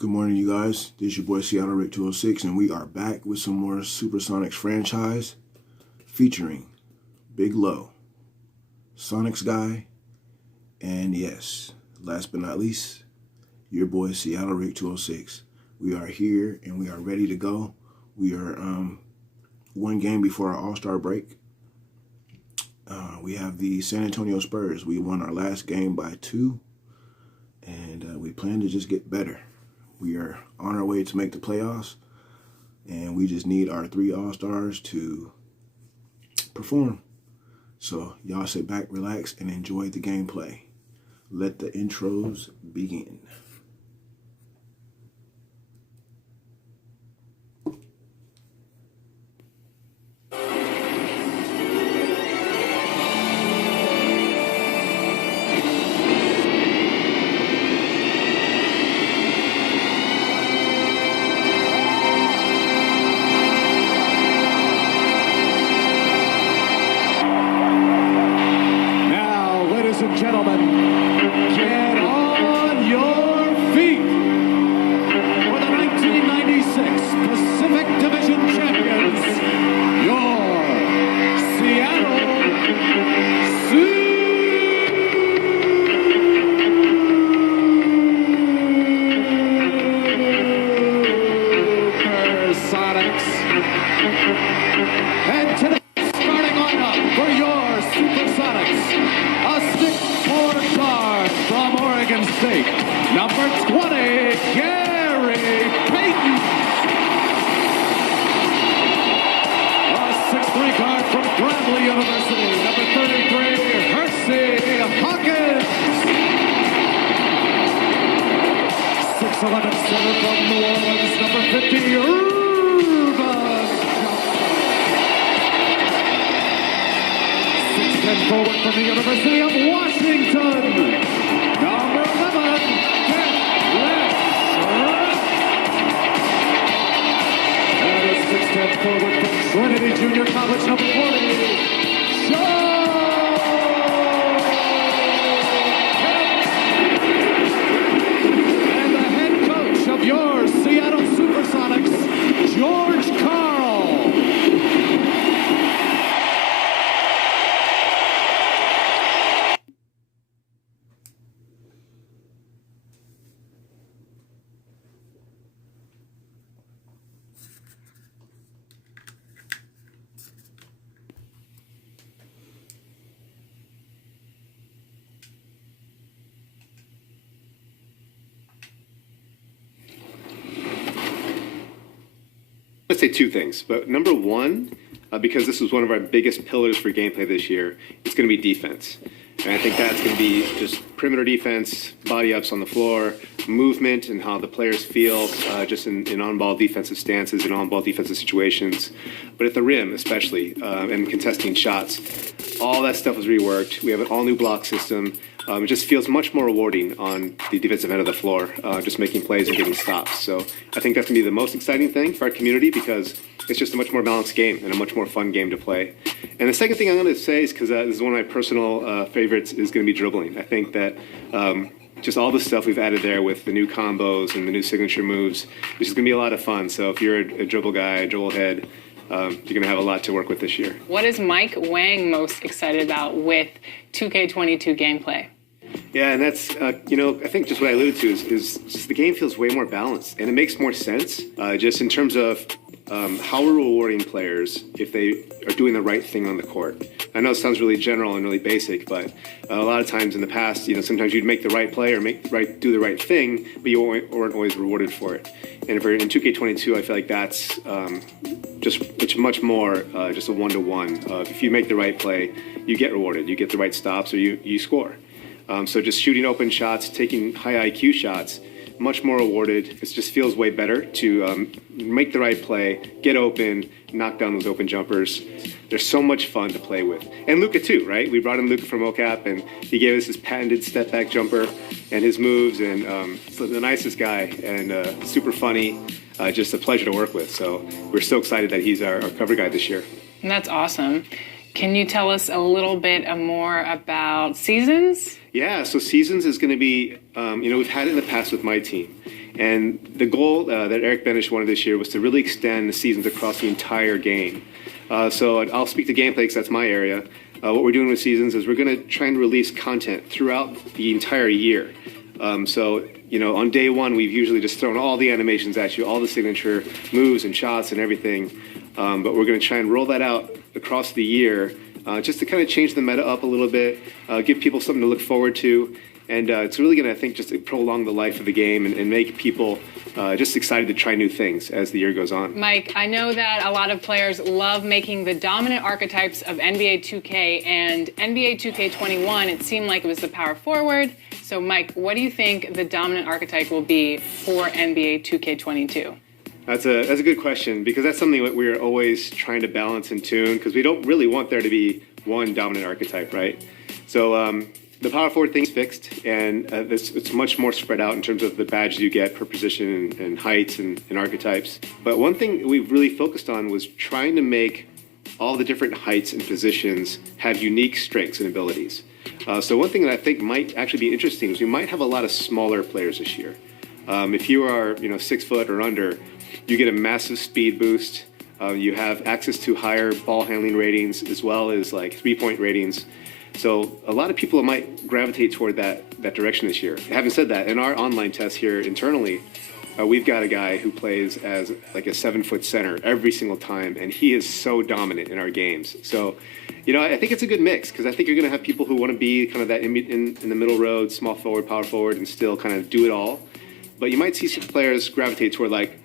Good morning, you guys. This is your boy Seattlerick206, and we are back with some more SONICS franchise featuring Big Low, SONICS guy, and yes, last but not least, your boy Seattlerick206. We are here and we are ready to go. We are one game before our All-Star break. We have the San Antonio Spurs. We won our last game by 2, and we plan to just get better. We are on our way to make the playoffs, and we just need our 3 All-Stars to perform. So y'all sit back, relax, and enjoy the gameplay. Let the intros begin. Gentlemen, get on your feet for the 1996 Pacific Division champions, your Seattle SONICS. And today's starting lineup for your SONICS. From Oregon State, number 20, Gary Payton. A 6'3" guard from Grambling University, number 33, Hersey Hawkins. 6'11" center from New Orleans, number 50, Ruben. 6'10" forward from the University of Washington. Number 11, Kent and a 6'10" forward from Trinity Junior College, number 40, Sean. And the head coach of your Seattle SuperSonics, George Carl. Let's say 2 things, but number 1, because this was one of our biggest pillars for gameplay this year, it's going to be defense. And I think that's going to be just perimeter defense, body ups on the floor, movement, and how the players feel just in on-ball defensive stances and on-ball defensive situations. But at the rim, especially, and contesting shots, all that stuff was reworked. We have an all-new block system. It just feels much more rewarding on the defensive end of the floor, just making plays and getting stops. So I think that's going to be the most exciting thing for our community because it's just a much more balanced game and a much more fun game to play. And the second thing I'm going to say is, because this is one of my personal favorites, is going to be dribbling. I think that just all the stuff we've added there with the new combos and the new signature moves, it's just going to be a lot of fun. So if you're a dribble guy, a dribble head, you're going to have a lot to work with this year. What is Mike Wang most excited about with 2K22 gameplay? Yeah, and that's, I think just what I alluded to is just the game feels way more balanced, and it makes more sense just in terms of how we're rewarding players if they are doing the right thing on the court. I know it sounds really general and really basic, but a lot of times in the past, sometimes you'd make the right play or do the right thing, but you weren't always rewarded for it. And if we're in 2K22, I feel like that's it's much more just a one-to-one. If you make the right play, you get rewarded. You get the right stops or you score. So just shooting open shots, taking high IQ shots, much more rewarded. It just feels way better to make the right play, get open, knock down those open jumpers. They're so much fun to play with. And Luka too, right? We brought in Luka from OCAP, and he gave us his patented step-back jumper and his moves, and so the nicest guy and super funny, just a pleasure to work with. So we're so excited that he's our cover guy this year. And that's awesome. Can you tell us a little bit more about Seasons? Yeah, so Seasons is going to be, we've had it in the past with my team. And the goal that Eric Benish wanted this year was to really extend the seasons across the entire game. So I'll speak to gameplay because that's my area. What we're doing with seasons is we're going to try and release content throughout the entire year. So, on day one, we've usually just thrown all the animations at you, all the signature moves and shots and everything. But we're going to try and roll that out across the year just to kind of change the meta up a little bit, give people something to look forward to. And it's really going to, I think, just prolong the life of the game and make people just excited to try new things as the year goes on. Mike, I know that a lot of players love making the dominant archetypes of NBA 2K and NBA 2K21. It seemed like it was the power forward. So, Mike, what do you think the dominant archetype will be for NBA 2K22? That's a good question, because that's something that we're always trying to balance and tune, because we don't really want there to be one dominant archetype, right? So the power forward thing's fixed, and it's much more spread out in terms of the badges you get per position and heights and archetypes. But one thing we've really focused on was trying to make all the different heights and positions have unique strengths and abilities. So one thing that I think might actually be interesting is we might have a lot of smaller players this year. If you are 6 foot or under, you get a massive speed boost. You have access to higher ball handling ratings as well as like 3-point ratings. So a lot of people might gravitate toward that direction this year. Having said that, in our online test here internally, we've got a guy who plays as like a 7-foot center every single time, and he is so dominant in our games. So, I think it's a good mix, because I think you're going to have people who want to be kind of that in the middle road, small forward, power forward, and still kind of do it all. But you might see some players gravitate toward like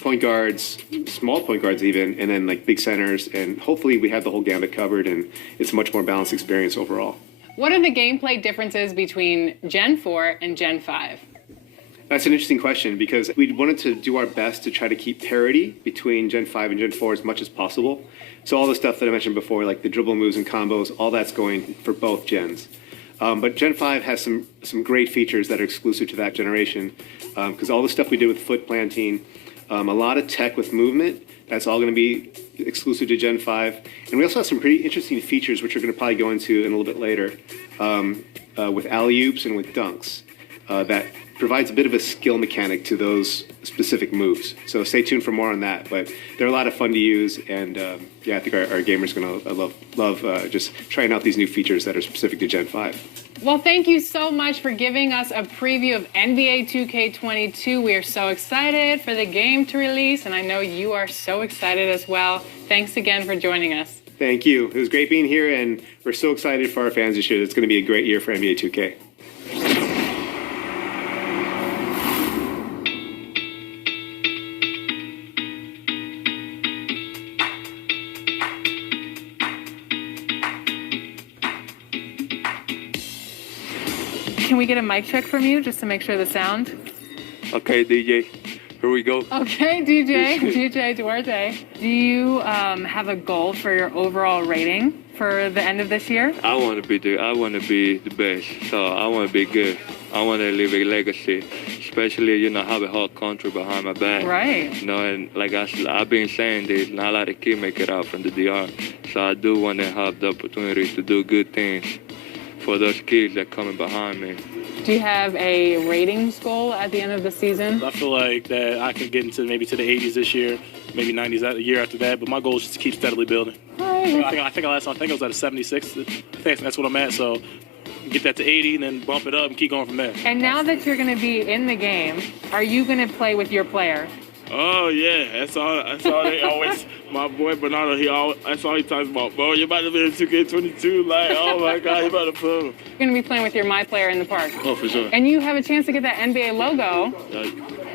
point guards, small point guards even, and then like big centers, and hopefully we have the whole gambit covered and it's a much more balanced experience overall. What are the gameplay differences between Gen 4 and Gen 5? That's an interesting question, because we wanted to do our best to try to keep parity between Gen 5 and Gen 4 as much as possible. So all the stuff that I mentioned before, like the dribble moves and combos, all that's going for both gens. But Gen 5 has some great features that are exclusive to that generation, because all the stuff we did with foot planting, a lot of tech with movement, that's all going to be exclusive to Gen 5. And we also have some pretty interesting features, which we're going to probably go into in a little bit later, with alley-oops and with dunks, that provides a bit of a skill mechanic to those specific moves. So stay tuned for more on that. But they're a lot of fun to use, and I think our gamers are going to love just trying out these new features that are specific to Gen 5. Well, thank you so much for giving us a preview of NBA 2K22. We are so excited for the game to release, and I know you are so excited as well. Thanks again for joining us. Thank you. It was great being here, and we're so excited for our fans this year. It's going to be a great year for NBA 2K. Can we get a mic check from you just to make sure the sound? Okay, DJ, here we go. Okay, DJ Duarte. Do you have a goal for your overall rating for the end of this year? I want to be the best, so I want to be good. I want to leave a legacy, especially, have a whole country behind my back. Right. And like I've been saying, there's not a lot of kids make it out from the DR, so I do want to have the opportunity to do good things for those kids that coming behind me. Do you have a ratings goal at the end of the season? I feel like that I can get into maybe to the 80s this year, maybe 90s the year after that, but my goal is just to keep steadily building. Right. I think I was at a 76. I think that's what I'm at, so get that to 80 and then bump it up and keep going from there. And now that you're going to be in the game, are you going to play with your player? Oh yeah, that's all they always. My boy Bernardo, that's all he talks about. Bro, you're about to be in 2K22. Like, oh my God, you about to put him. You're going to be playing with your my player in the park. Oh, for sure. And you have a chance to get that NBA logo.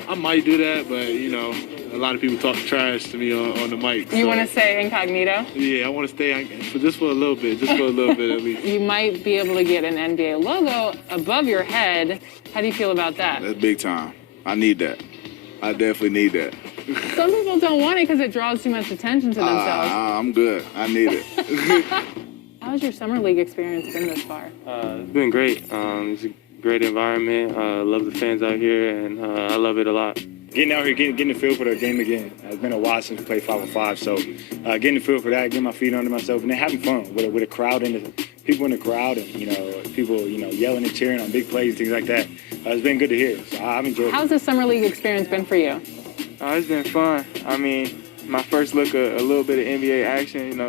I might do that, but a lot of people talk trash to me on the mic. You want to stay incognito? Yeah, I want to stay just for a little bit, at least. You might be able to get an NBA logo above your head. How do you feel about that? That's big time. I need that. I definitely need that. Some people don't want it because it draws too much attention to themselves. I'm good. I need it. How's your summer league experience been this far? It's been great. It's a great environment. Love the fans out here, and I love it a lot. Getting out here, getting the feel for the game again. It's been a while since we played 5-on-5, so getting the feel for that, getting my feet under myself, and then having fun with a crowd and the people in the crowd, and people yelling and cheering on big plays and things like that. It's been good to hear. So I've enjoyed it. How's the summer league experience been for you? It's been fun. I mean, my first look at a little bit of NBA action,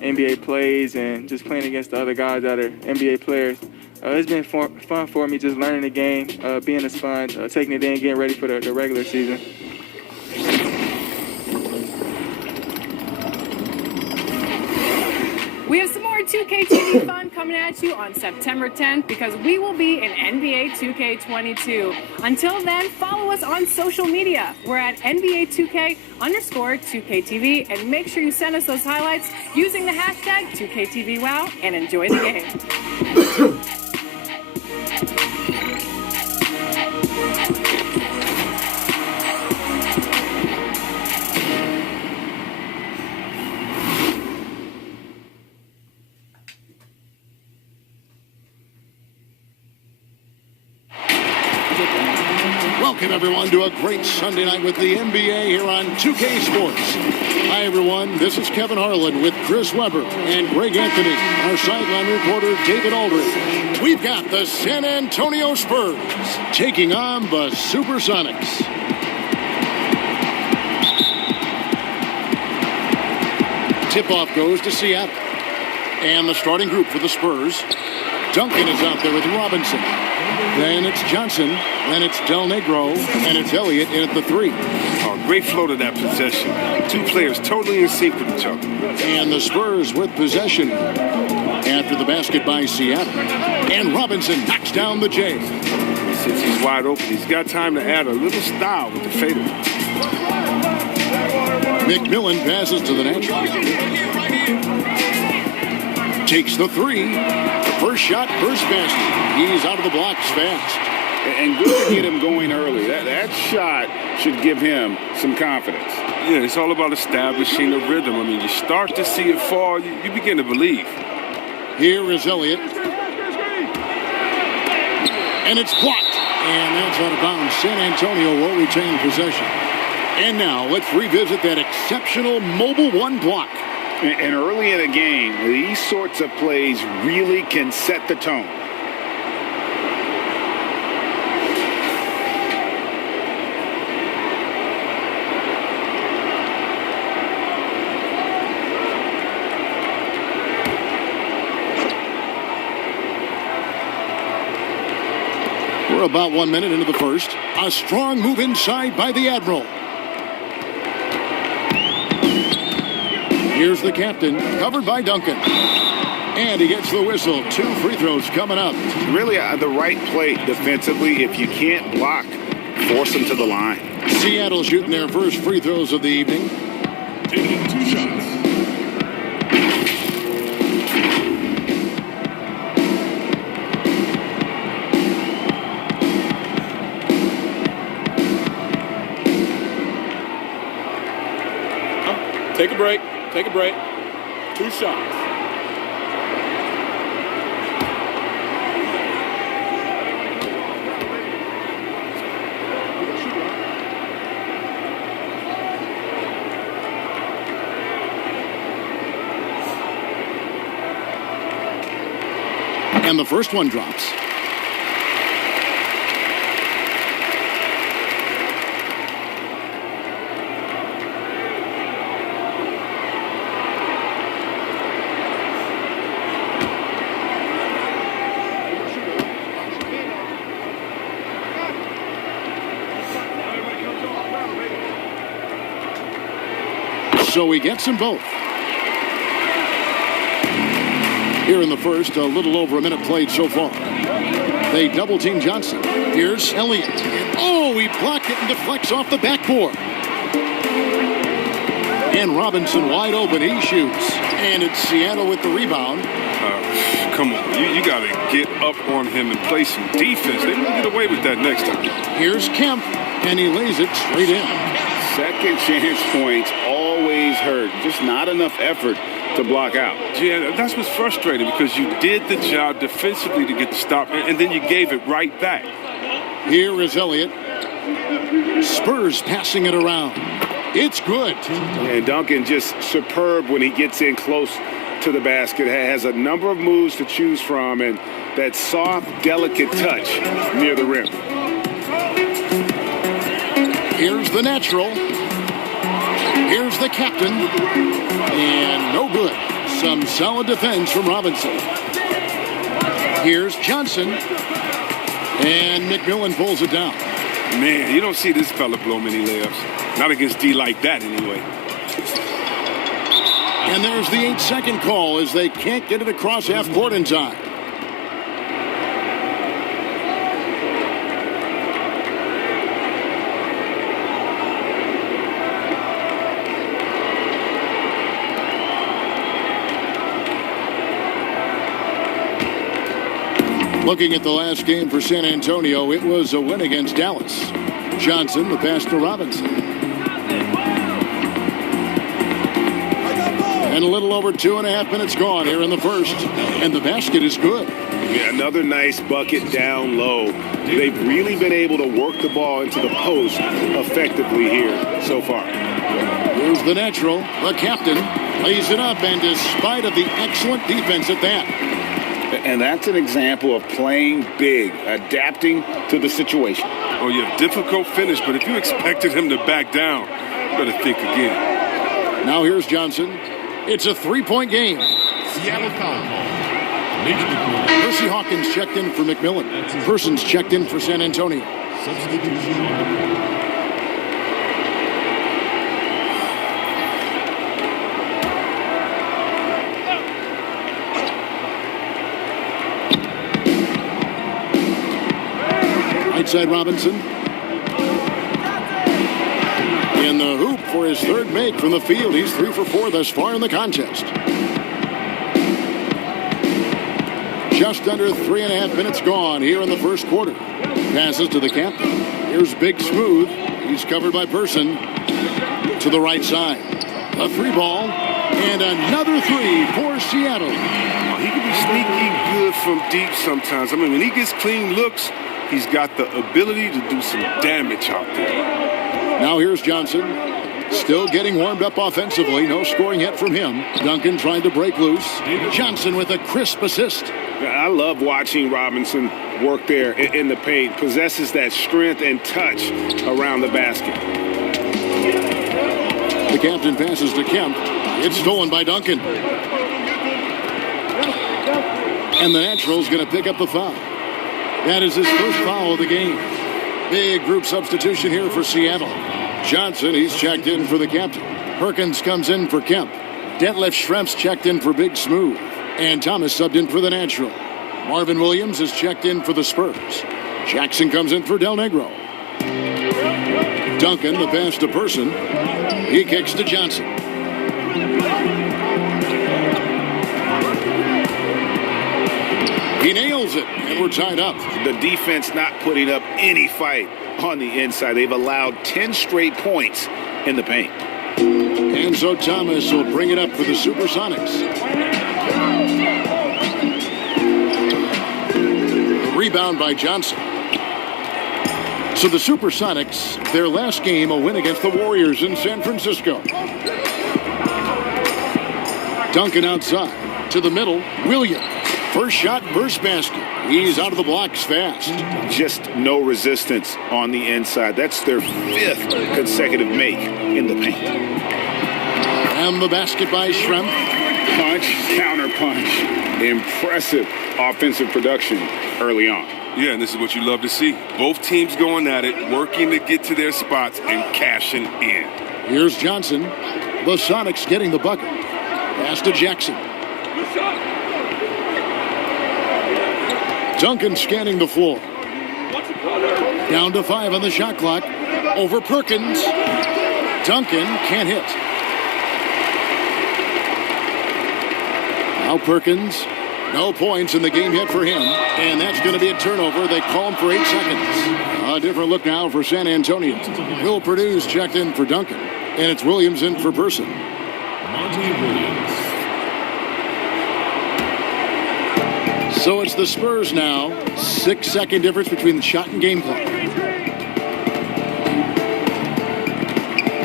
NBA plays, and just playing against the other guys that are NBA players. It's been fun for me, just learning the game, being a sponge, taking it in, getting ready for the regular season. We have some more 2K TV fun coming at you on September 10th because we will be in NBA 2K22. Until then, follow us on social media. We're at NBA 2K_2KTV, and make sure you send us those highlights using the hashtag 2KTVWow and enjoy the game. Welcome, everyone, to a great Sunday night with the NBA here on 2K Sports. Hi, everyone. This is Kevin Harlan with Chris Webber and Greg Anthony, our sideline reporter, David Aldridge. We've got the San Antonio Spurs taking on the Supersonics. Tip-off goes to Seattle. And the starting group for the Spurs. Duncan is out there with Robinson. Then it's Johnson, then it's Del Negro, and it's Elliott in at the 3. Oh, great flow to that possession. Two players totally in sync with each other. And the Spurs with possession after the basket by Seattle. And Robinson knocks down the J. Since he's wide open, he's got time to add a little style with the fadeaway. McMillan passes to the natural. Takes the 3. First shot, first basket. He's out of the blocks fast. And good to get him going early. That shot should give him some confidence. Yeah, it's all about establishing a rhythm. I mean, you start to see it fall, you begin to believe. Here is Elliott. And it's blocked. And that's out of bounds. San Antonio will retain possession. And now let's revisit that exceptional mobile 1 block. And early in a game, these sorts of plays really can set the tone. We're about 1 minute into the first. A strong move inside by the Admiral. Here's the captain, covered by Duncan. And he gets the whistle. 2 free throws coming up. Really the right play defensively. If you can't block, force them to the line. Seattle shooting their first free throws of the evening. Taking 2 shots. Take a break. Take a break. 2 shots. And the first one drops. So he gets them both. Here in the first, a little over a minute played so far. They double team Johnson. Here's Elliott. Oh, he blocked it and deflects off the backboard. And Robinson wide open. He shoots. And it's Seattle with the rebound. Come on, you got to get up on him and play some defense. They will get away with that next time. Here's Kemp, and he lays it straight in. Second chance points always hurt. Just not enough effort to block out. Yeah, that's what's frustrating because you did the job defensively to get the stop, and then you gave it right back. Here is Elliott. Spurs passing it around. It's good. And Duncan just superb when he gets in close to the basket. Has a number of moves to choose from, and that soft, delicate touch near the rim. Here's the natural. Here's the captain. And no good. Some solid defense from Robinson. Here's Johnson. And McMillan pulls it down. Man, you don't see this fella blow many layups. Not against D like that, anyway. And there's the 8-second call as they can't get it across half court in time. Looking at the last game for San Antonio, it was a win against Dallas. Johnson, the pass to Robinson. And a little over 2.5 minutes gone here in the first. And the basket is good. Yeah, another nice bucket down low. They've really been able to work the ball into the post effectively here so far. Here's the natural. The captain lays it up, and despite of the excellent defense at that. And that's an example of playing big, adapting to the situation. Oh, yeah, difficult finish, but if you expected him to back down, you better think again. Now here's Johnson. It's a 3-point game. Seattle foul. Percy Hawkins checked in for McMillan. Persons checked in for San Antonio. Substitution. Outside Robinson. In the hoop for his third make from the field. He's 3 for 4 thus far in the contest. Just under 3.5 minutes gone here in the first quarter. Passes to the captain. Here's Big Smooth. He's covered by Person. To the right side. A 3-ball. And another 3 for Seattle. He can be sneaky good from deep sometimes. I mean, when he gets clean looks, he's got the ability to do some damage out there. Now here's Johnson. Still getting warmed up offensively. No scoring yet from him. Duncan trying to break loose. Johnson with a crisp assist. I love watching Robinson work there in the paint. Possesses that strength and touch around the basket. The captain passes to Kemp. It's stolen by Duncan. And the Natural's going to pick up the foul. That is his first foul of the game. Big group substitution here for Seattle. Johnson, he's checked in for the captain. Perkins comes in for Kemp. Detlef Schrempf's checked in for Big Smooth. And Thomas subbed in for the Natural. Marvin Williams is checked in for the Spurs. Jackson comes in for Del Negro. Duncan, the pass to Person. He kicks to Johnson. He nails it, and we're tied up. The defense not putting up any fight on the inside. They've allowed 10 straight points in the paint. And so Thomas will bring it up for the Supersonics. Rebound by Johnson. So the Supersonics, their last game, a win against the Warriors in San Francisco. Duncan outside to the middle. Williams. First shot, first basket. He's out of the blocks fast. Just no resistance on the inside. That's their 5th consecutive make in the paint. And the basket by Schrempf. Punch, counter punch. Impressive offensive production early on. Yeah, and this is what you love to see. Both teams going at it, working to get to their spots and cashing in. Here's Johnson. The Sonics getting the bucket. Pass to Jackson. Duncan scanning the floor. Down to 5 on the shot clock. Over Perkins. Duncan can't hit. Now Perkins. No points in the game hit for him. And that's going to be a turnover. They call him for 8 seconds. A different look now for San Antonio. Will Purdue's checked in for Duncan. And it's Williams in for Person. So it's the Spurs now. 6-second difference between the shot and game clock.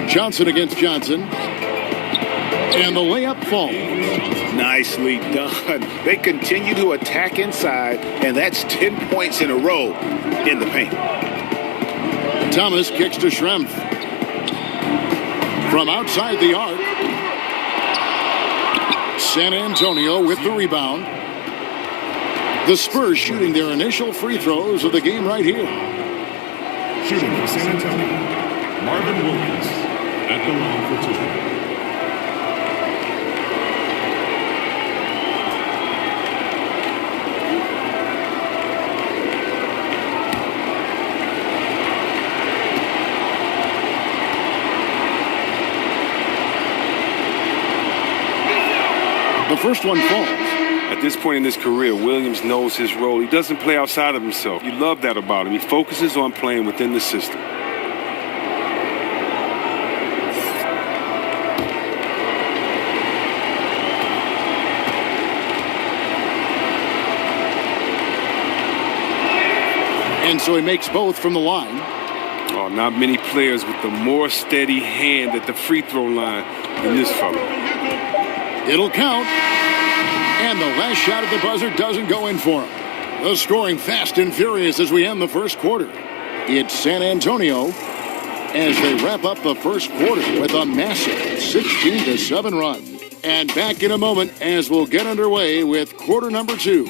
Johnson against Johnson. And the layup falls. Nicely done. They continue to attack inside, and that's 10 points in a row in the paint. Thomas kicks to Schrempf. From outside the arc. San Antonio with the rebound. The Spurs shooting their initial free throws of the game right here. Shooting for San Antonio, Marvin Williams at the line for two. The first one falls. At this point in his career, Williams knows his role. He doesn't play outside of himself. You love that about him. He focuses on playing within the system. And so he makes both from the line. Oh, not many players with the more steady hand at the free throw line than this fella. It'll count. And the last shot at the buzzer doesn't go in for him. The scoring fast and furious as we end the first quarter. It's San Antonio as they wrap up the first quarter with a massive 16-7 run. And back in a moment as we'll get underway with quarter number 2.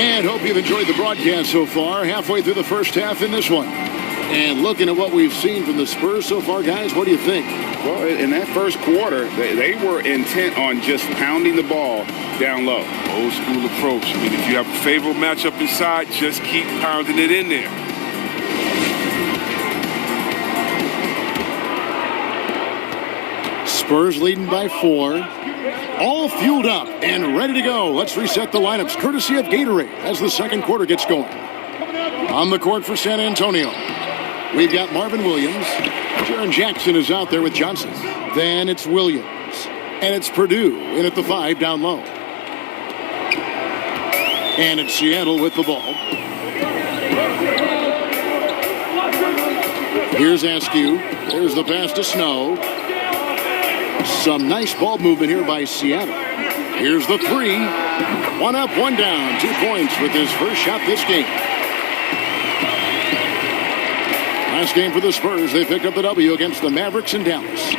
And hope you've enjoyed the broadcast so far. Halfway through the first half in this one. And looking at what we've seen from the Spurs so far, guys, what do you think? Well, in that first quarter, they were intent on just pounding the ball down low. Old school approach. I mean, if you have a favorable matchup inside, just keep pounding it in there. Spurs leading by 4. All fueled up and ready to go. Let's reset the lineups courtesy of Gatorade as the second quarter gets going. On the court for San Antonio, we've got Marvin Williams. Jaren Jackson is out there with Johnson. Then it's Williams. And it's Purdue in at the 5 down low. And it's Seattle with the ball. Here's Askew. There's the pass to Snow. Some nice ball movement here by Seattle. Here's the 3. 1 up, 1 down. 2 points with his first shot this game. Last game for the Spurs, they picked up the W against the Mavericks in Dallas.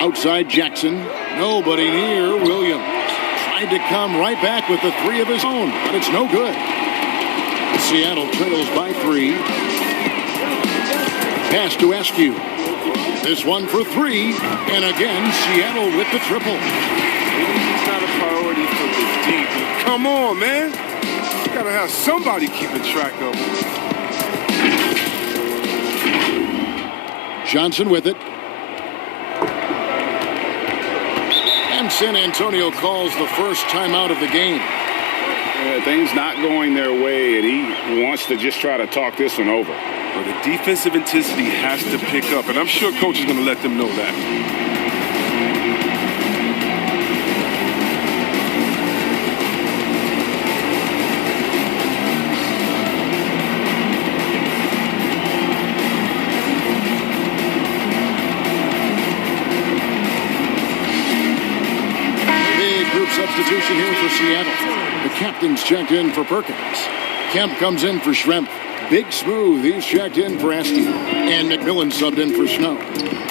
Outside Jackson. Nobody near Williams. Tried to come right back with the 3 of his own, but it's no good. Seattle trails by 3. Pass to Askew. This one for 3. And again, Seattle with the triple. It's not a priority for this team. Come on, man. You gotta have somebody keeping track of him. Johnson with it. And San Antonio calls the first timeout of the game. Things not going their way, and he wants to just try to talk this one over. Well, the defensive intensity has to pick up, and I'm sure coach is going to let them know that. Big group substitution here for Seattle. The captain's checked in for Perkins. Kemp comes in for Schrempf. Big Smooth, he's checked in for Askew. And McMillan subbed in for Snow.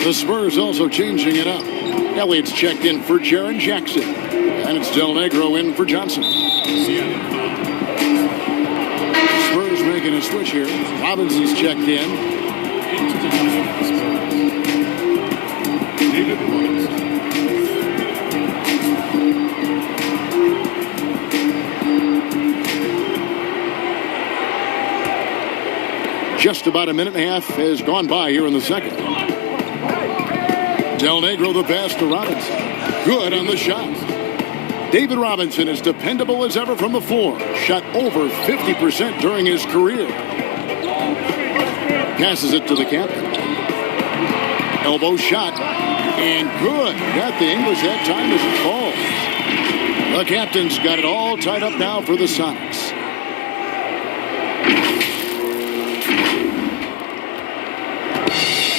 The Spurs also changing it up. Elliott's checked in for Jaren Jackson. And it's Del Negro in for Johnson. Spurs making a switch here. Robinson's checked in. Just about a minute and a half has gone by here in the second. Del Negro the pass to Robinson. Good on the shot. David Robinson is dependable as ever from the floor. Shot over 50% during his career. Passes it to the captain. Elbow shot. And good. Got the English that time as it falls. The captain's got it all tied up now for the Sonics.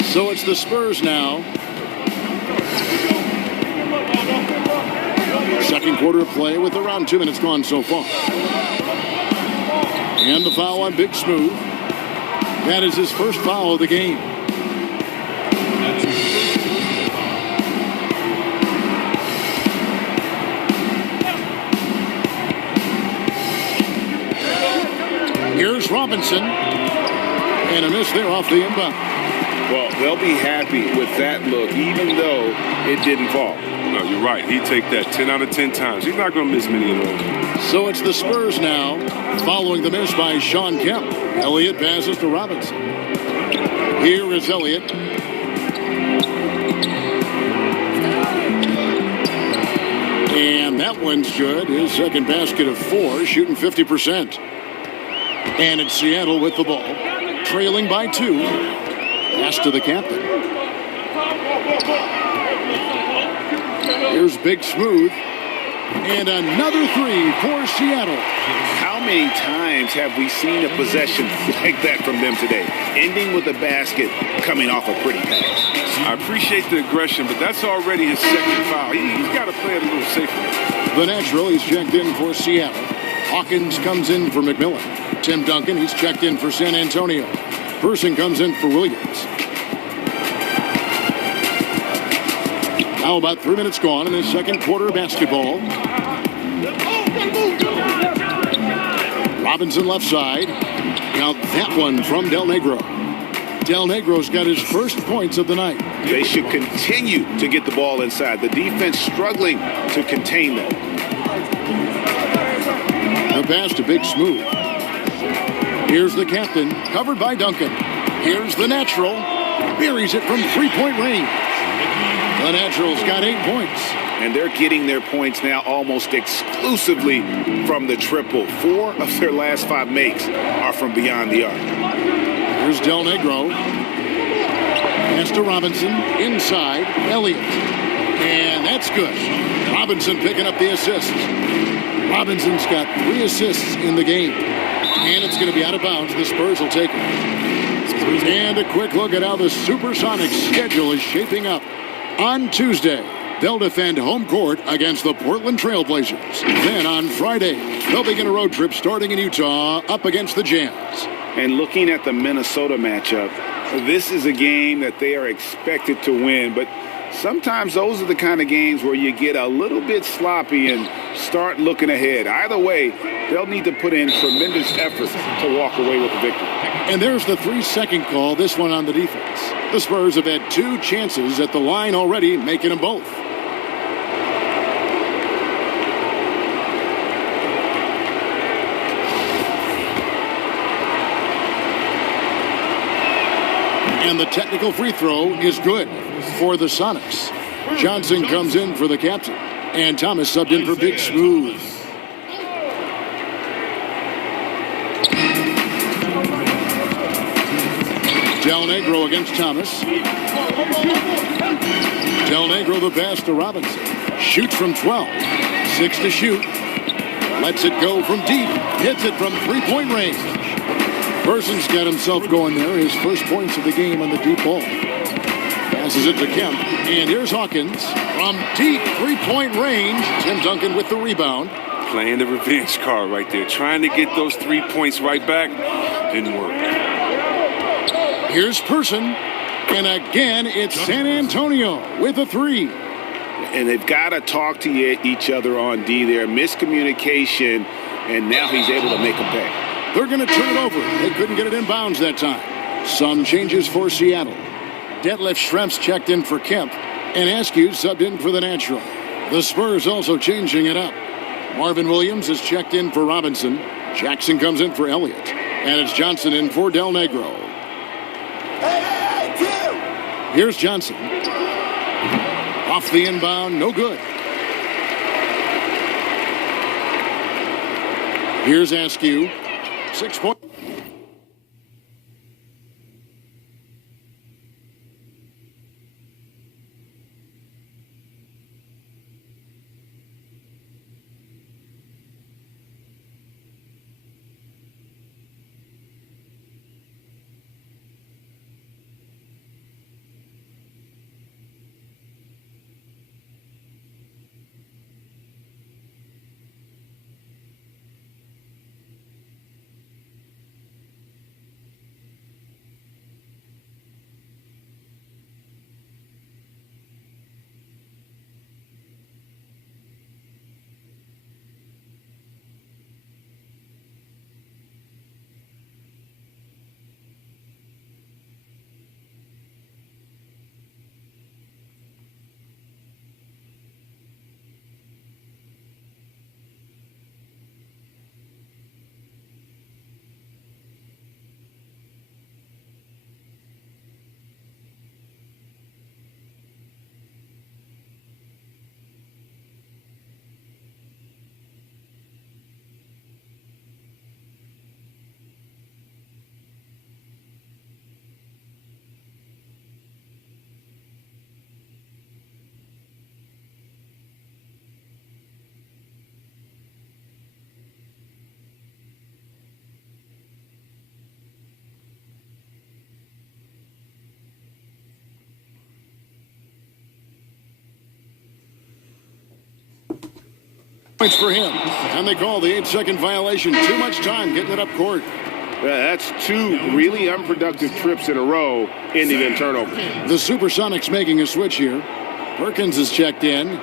So it's the Spurs now. Second quarter of play with around 2 minutes gone so far. And the foul on Big Smooth. That is his first foul of the game. Here's Robinson. And a miss there off the inbound. Well, they'll be happy with that look, even though it didn't fall. No, you're right. He'd take that 10 out of 10 times. He's not going to miss many of those. So it's the Spurs now, following the miss by Sean Kemp. Elliott passes to Robinson. Here is Elliott. And that one's good. His second basket of 4, shooting 50%. And it's Seattle with the ball, trailing by 2. Pass to the captain. Here's Big Smooth. And another 3 for Seattle. How many times have we seen a possession like that from them today? Ending with a basket, coming off a pretty pass. I appreciate the aggression, but that's already his second foul. He's got to play it a little safer. The natural, he's checked in for Seattle. Hawkins comes in for McMillan. Tim Duncan, he's checked in for San Antonio. Person comes in for Williams. Now about 3 minutes gone in the second quarter of basketball. Robinson left side. Now that one from Del Negro. Del Negro's got his first points of the night. They should continue to get the ball inside. The defense struggling to contain them. The pass to Big Smooth. Here's the captain, covered by Duncan. Here's the natural. Buries it from three-point range. The natural's got 8 points. And they're getting their points now almost exclusively from the triple. 4 of their last 5 makes are from beyond the arc. Here's Del Negro. Pass to Robinson. Inside, Elliott. And that's good. Robinson picking up the assists. Robinson's got 3 assists in the game. And it's going to be out of bounds. The Spurs will take it. And a quick look at how the Supersonics schedule is shaping up. On Tuesday, they'll defend home court against the Portland Trailblazers. Then on Friday, they'll begin a road trip starting in Utah up against the Jazz. And looking at the Minnesota matchup, this is a game that they are expected to win, but sometimes those are the kind of games where you get a little bit sloppy and start looking ahead. Either way, they'll need to put in tremendous effort to walk away with the victory. And there's the 3-second call, this one on the defense. The Spurs have had 2 chances at the line already, making them both. And the technical free throw is good for the Sonics. Johnson comes in for the captain. And Thomas subbed in for Big Smooth. Del Negro against Thomas. Del Negro the pass to Robinson. Shoots from 12. 6 to shoot. Lets it go from deep. Hits it from three-point range. Person's got himself going there. His first points of the game on the deep ball. Passes it to Kemp. And here's Hawkins from deep three-point range. Tim Duncan with the rebound. Playing the revenge card right there. Trying to get those 3 points right back. Didn't work. Here's Person. And again, it's San Antonio with a 3. And they've got to talk to each other on D there. Miscommunication. And now he's able to make them pay. They're going to turn it over. They couldn't get it in bounds that time. Some changes for Seattle. Detlef Schrempf's checked in for Kemp. And Askew subbed in for the natural. The Spurs also changing it up. Marvin Williams is checked in for Robinson. Jackson comes in for Elliott. And it's Johnson in for Del Negro. Here's Johnson. Off the inbound, no good. Here's Askew. 6 point. Points for him. And they call the 8-second violation. Too much time getting it up court. That's 2 really unproductive trips in a row, ending in turnover. The Supersonics making a switch here. Perkins is checked in.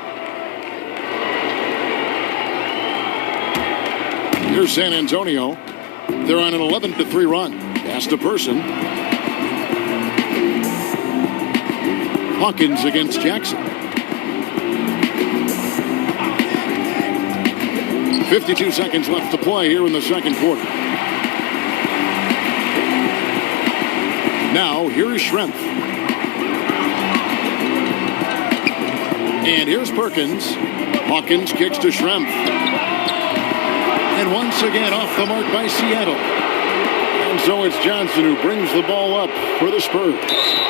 Here's San Antonio. They're on an 11-3 run. Pass to Person. Hawkins against Jackson. 52 seconds left to play here in the second quarter. Now, here is Schrempf. And here's Perkins. Hawkins kicks to Schrempf. And once again off the mark by Seattle. And so it's Johnson who brings the ball up for the Spurs.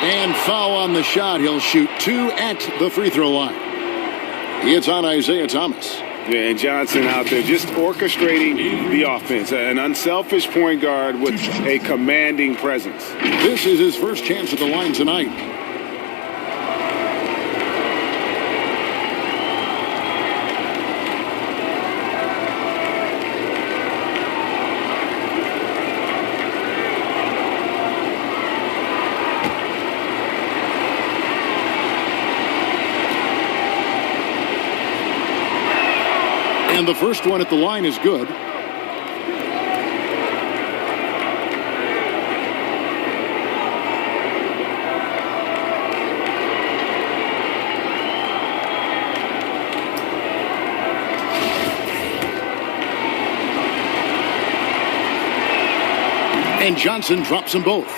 And foul on the shot. He'll shoot 2 at the free throw line. It's on Isaiah Thomas. Yeah, and Johnson out there just orchestrating the offense. An unselfish point guard with a commanding presence. This is his first chance at the line tonight. And the first one at the line is good. And Johnson drops them both.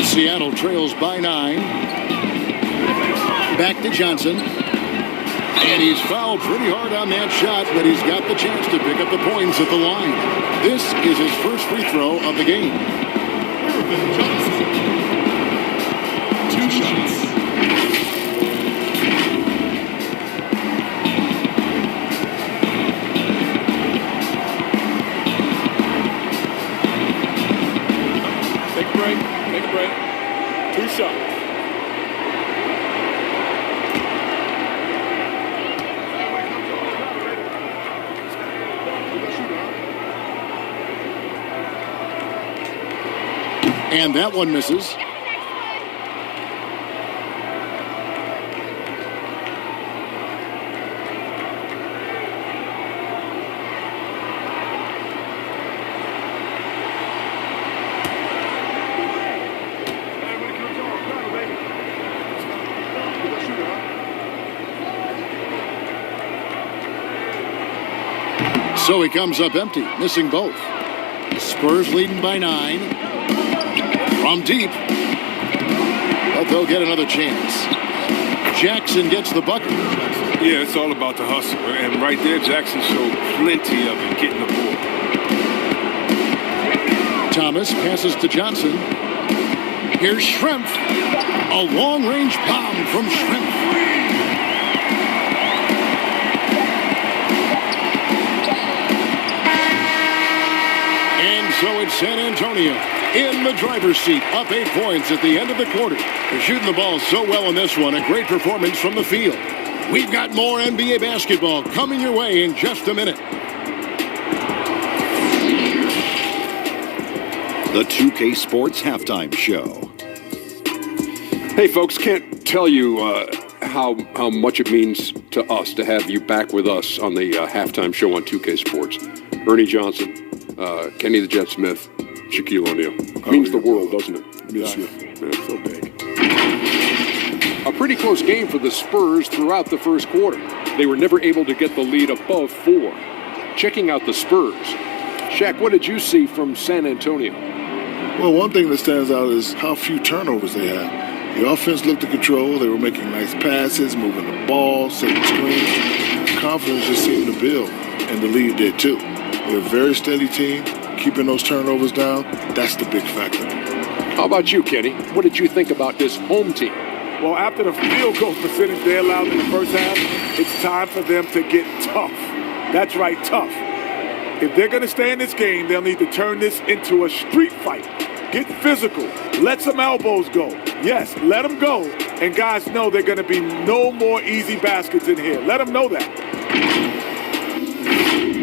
Seattle trails by 9. Back to Johnson. And he's fouled pretty hard on that shot, but he's got the chance to pick up the points at the line. This is his first free throw of the game. 2 shots. Take a break. Take a break. 2 shots. And that one misses. So he comes up empty, missing both. Spurs leading by 9. From deep. but they'll get another chance. Jackson gets the bucket. Yeah, it's all about the hustle. And right there, Jackson showed plenty of it getting the ball. Thomas passes to Johnson. Here's Schrempf. A long-range bomb from Schrempf. And so it's San Antonio in the driver's seat, up 8 points at the end of the quarter. They're shooting the ball so well in this one. A great performance from the field. We've got more NBA basketball coming your way in just a minute. The 2K Sports Halftime Show. Hey, folks, can't tell you how much it means to us to have you back with us on the halftime show on 2K Sports. Ernie Johnson, Kenny the Jet Smith, Shaquille O'Neal. Means the world, doesn't it? Yes, sir. Yeah, so big. A pretty close game for the Spurs throughout the first quarter. They were never able to get the lead above 4. Checking out the Spurs. Shaq, what did you see from San Antonio? Well, one thing that stands out is how few turnovers they had. The offense looked in control. They were making nice passes, moving the ball, setting screens. Confidence just seemed to build, and the lead did too. They're a very steady team. Keeping those turnovers down, that's the big factor. How about you, Kenny? What did you think about this home team? Well, after the field goal percentage they allowed in the first half, it's time for them to get tough. That's right, tough. If they're going to stay in this game, they'll need to turn this into a street fight. Get physical. Let some elbows go. Yes, let them go. And guys know they're going to be no more easy baskets in here. Let them know that.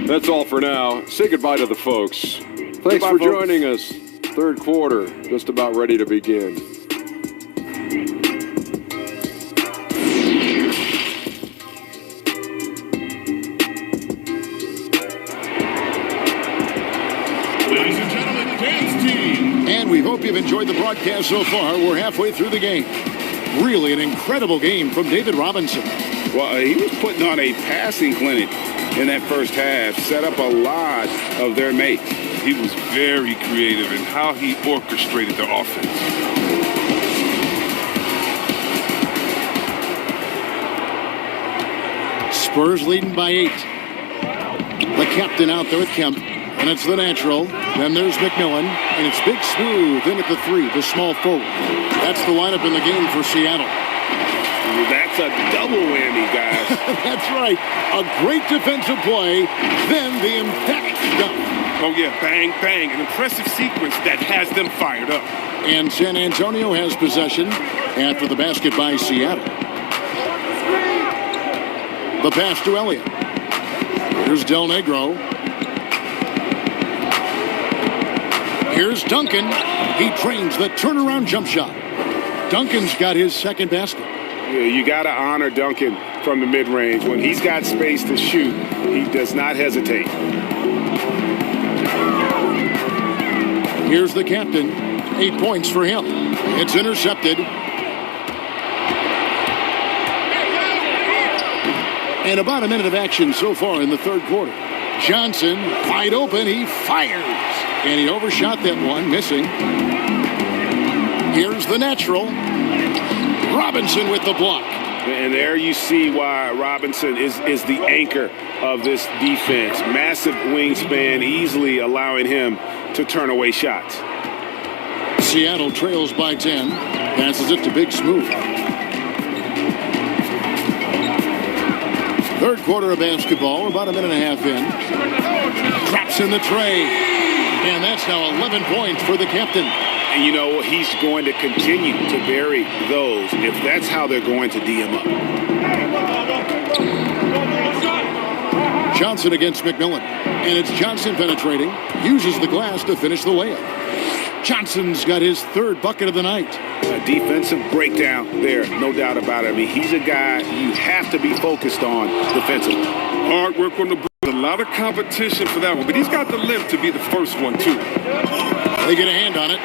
That's all for now. Say goodbye to the folks. Thanks Goodbye, for folks. joining us. Third quarter, just about ready to begin. Ladies and gentlemen, dance team. And we hope you've enjoyed the broadcast so far. We're halfway through the game. Really an incredible game from David Robinson. Well, he was putting on a passing clinic in that first half, set up a lot of their mates. He was very creative in how he orchestrated the offense. Spurs leading by 8. The captain out there with Kemp, and it's the natural. Then there's McMillan, and it's Big Smooth in at the 3, the small forward. That's the lineup in the game for Seattle. That's a double whammy, guys. That's right. A great defensive play, then the emphatic dunk. Oh, yeah, bang, bang. An impressive sequence that has them fired up. And San Antonio has possession after the basket by Seattle. The pass to Elliott. Here's Del Negro. Here's Duncan. He trains the turnaround jump shot. Duncan's got his second basket. You got to honor Duncan from the mid-range. When he's got space to shoot, he does not hesitate. Here's the captain. 8 points for him. It's intercepted. And about a minute of action so far in the third quarter. Johnson, wide open, he fires. And he overshot that one, missing. Here's the natural. Robinson with the block. And there you see why Robinson is the anchor of this defense. Massive wingspan, easily allowing him to turn away shots. Seattle trails by 10. Passes it to Big Smooth. Third quarter of basketball, about a minute and a half in. Drops in the tray. And that's now 11 points for the captain. And you know, he's going to continue to bury those if that's how they're going to D him up. Johnson against McMillan. And it's Johnson penetrating. Uses the glass to finish the layup. Johnson's got his third bucket of the night. A defensive breakdown there, no doubt about it. I mean, he's a guy you have to be focused on defensively. Hard work on the break. A lot of competition for that one, but he's got the lift to be the first one, too. They get a hand on it.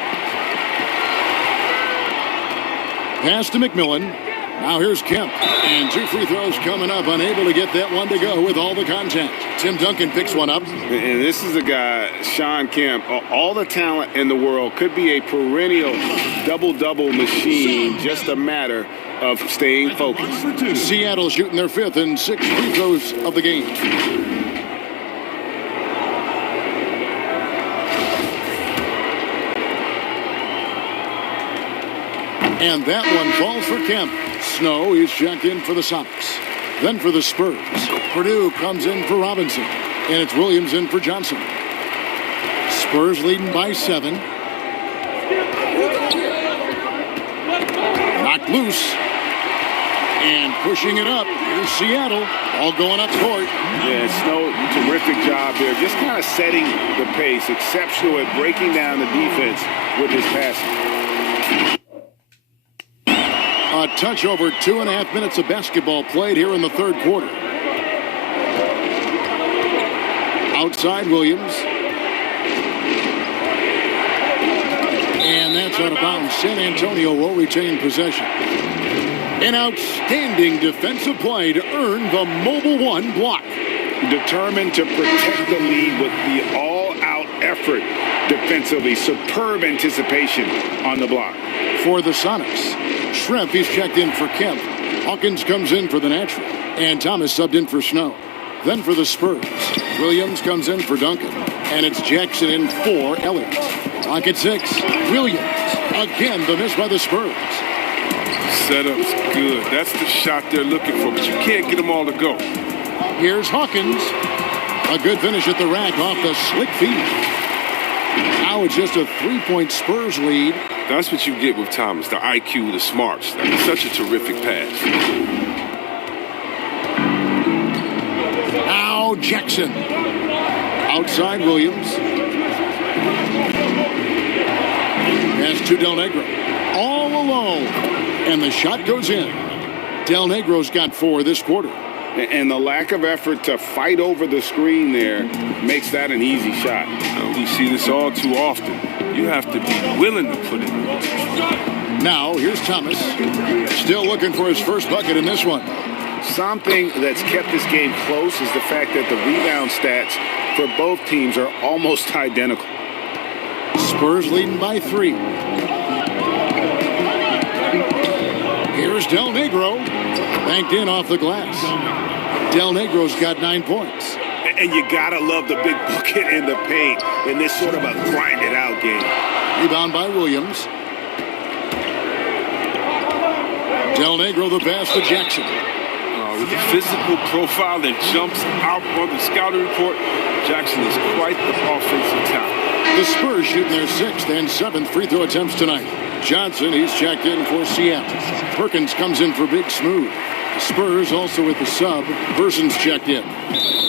Pass to McMillan. Now here's Kemp, and 2 free throws coming up, unable to get that one to go with all the contact. Tim Duncan picks one up. And this is a guy, Sean Kemp, all the talent in the world, could be a perennial double-double machine, just a matter of staying focused. Seattle shooting their 5th and 6 free throws of the game. And that one falls for Kemp. Snow is checked in for the Sonics. Then for the Spurs, Purdue comes in for Robinson. And it's Williams in for Johnson. Spurs leading by 7. Knocked loose. And pushing it up. Here's Seattle. All going up court. Yeah, Snow, terrific job there. Just kind of setting the pace. Exceptional at breaking down the defense with his passing. A touch over 2.5 minutes of basketball played here in the 3rd quarter. Outside Williams. And that's out of bounds. San Antonio will retain possession. An outstanding defensive play to earn the Mobile One block. Determined to protect the lead with the all-out effort defensively. Superb anticipation on the block. For the Sonics, Schrempf is checked in for Kemp. Hawkins comes in for the natural. And Thomas subbed in for Snow. Then for the Spurs, Williams comes in for Duncan. And it's Jackson in for Elliott. Clock at 6. Williams. Again, the miss by the Spurs. Setup's good. That's the shot they're looking for, but you can't get them all to go. Here's Hawkins. A good finish at the rack off the slick feed. Now it's just a 3-point Spurs lead. That's what you get with Thomas, the IQ, the smarts. That's such a terrific pass. Now Jackson. Outside Williams. Pass to Del Negro. All alone. And the shot goes in. Del Negro's got 4 this quarter. And the lack of effort to fight over the screen there makes that an easy shot. We see this all too often. You have to be willing to put it in. Now, here's Thomas. Still looking for his first bucket in this one. Something that's kept this game close is the fact that the rebound stats for both teams are almost identical. Spurs leading by 3. Here's Del Negro. Banked in off the glass. Del Negro's got 9 points. And you gotta love the big bucket in the paint in this sort of a grind-it-out game. Rebound by Williams. Del Negro the pass to Jackson. With the physical profile that jumps out on the scouting report, Jackson is quite the offensive talent. The Spurs shooting their 6th and 7th free throw attempts tonight. Johnson, he's checked in for Seattle. Perkins comes in for Big Smooth. The Spurs also with the sub. Person's checked in.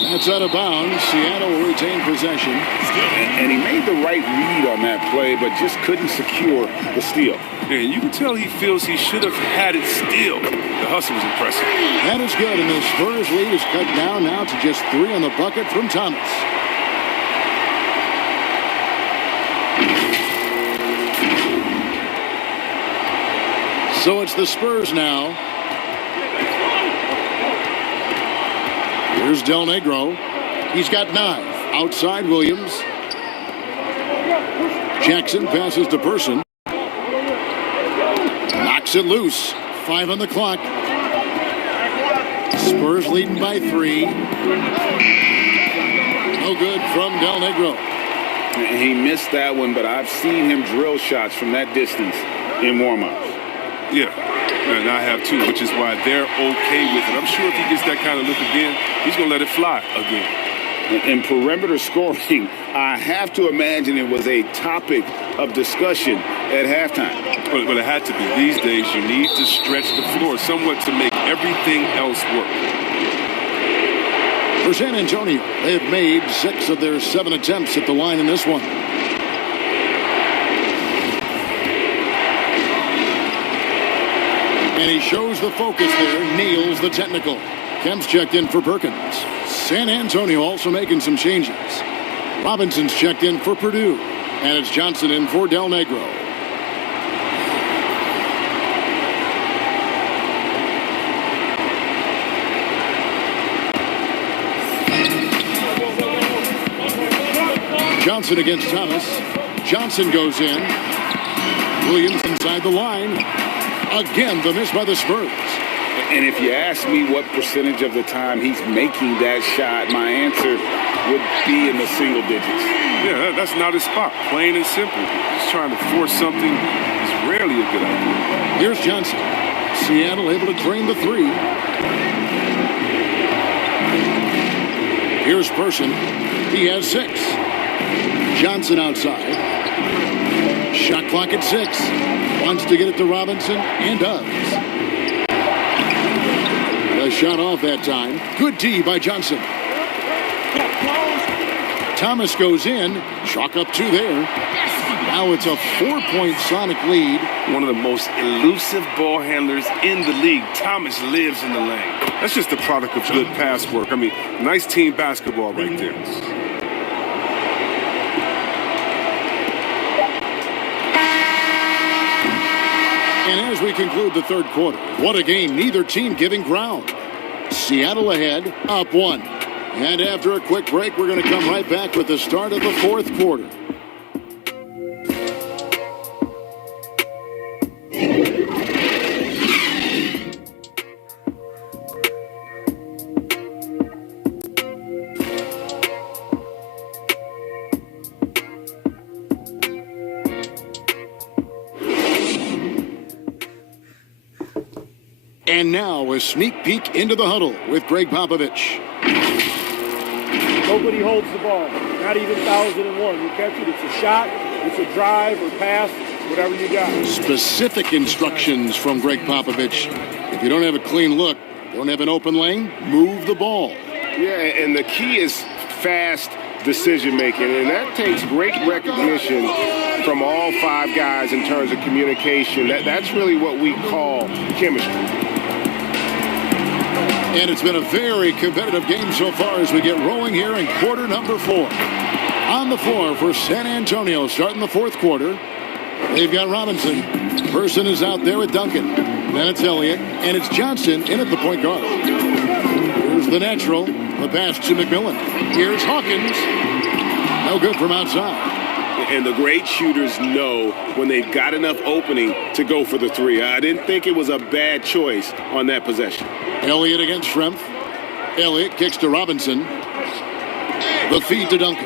That's out of bounds. Seattle will retain possession. And he made the right read on that play, but just couldn't secure the steal. And you can tell he feels he should have had it still. The hustle was impressive. That is good, and the Spurs lead is cut down now to just 3 on the bucket from Thomas. So it's the Spurs now. Here's Del Negro. He's got 9. Outside Williams. Jackson passes to Person. Knocks it loose. 5 on the clock. Spurs leading by 3. No good from Del Negro. He missed that one, but I've seen him drill shots from that distance in warm-ups. Yeah, and I have too, which is why they're okay with it. I'm sure if he gets that kind of look again, he's going to let it fly again. In perimeter scoring, I have to imagine it was a topic of discussion at halftime. But it had to be. These days, you need to stretch the floor somewhat to make everything else work. For San Antonio, they've made 6 of their 7 attempts at the line in this one. And he shows the focus there, nails the technical. Kemp's checked in for Perkins. San Antonio also making some changes. Robinson's checked in for Purdue. And it's Johnson in for Del Negro. Johnson against Thomas. Johnson goes in. Williams inside the line. Again, the miss by the Spurs. And if you ask me what percentage of the time he's making that shot, my answer would be in the single digits. Yeah, that's not his spot. Plain and simple. He's trying to force something. It's rarely a good idea. Here's Johnson. Seattle able to drain the three. Here's Person. He has 6. Johnson outside. Shot clock at 6. Wants to get it to Robinson and does. The shot off that time. Good D by Johnson. Thomas goes in. Chalk up 2 there. Now it's a 4-point Sonic lead. One of the most elusive ball handlers in the league. Thomas lives in the lane. That's just the product of good pass work. I mean, nice team basketball right there. And as we conclude the third quarter, what a game, neither team giving ground. Seattle ahead, up 1. And after a quick break, we're going to come right back with the start of the fourth quarter. And now a sneak peek into the huddle with Greg Popovich. Nobody holds the ball, not even 1,001. You catch it, it's a shot, it's a drive or pass, whatever you got. Specific instructions from Greg Popovich. If you don't have a clean look, don't have an open lane, move the ball. Yeah, and the key is fast decision making, and that takes great recognition from all 5 guys in terms of communication. That's really what we call chemistry. And it's been a very competitive game so far as we get rolling here in quarter number 4. On the floor for San Antonio starting the fourth quarter. They've got Robinson. Person is out there with Duncan. Then it's Elliott. And it's Johnson in at the point guard. Here's the natural. The pass to McMillan. Here's Hawkins. No good from outside. And the great shooters know when they've got enough opening to go for the 3. I didn't think it was a bad choice on that possession. Elliott against Schrempf. Elliott kicks to Robinson. The feed to Duncan.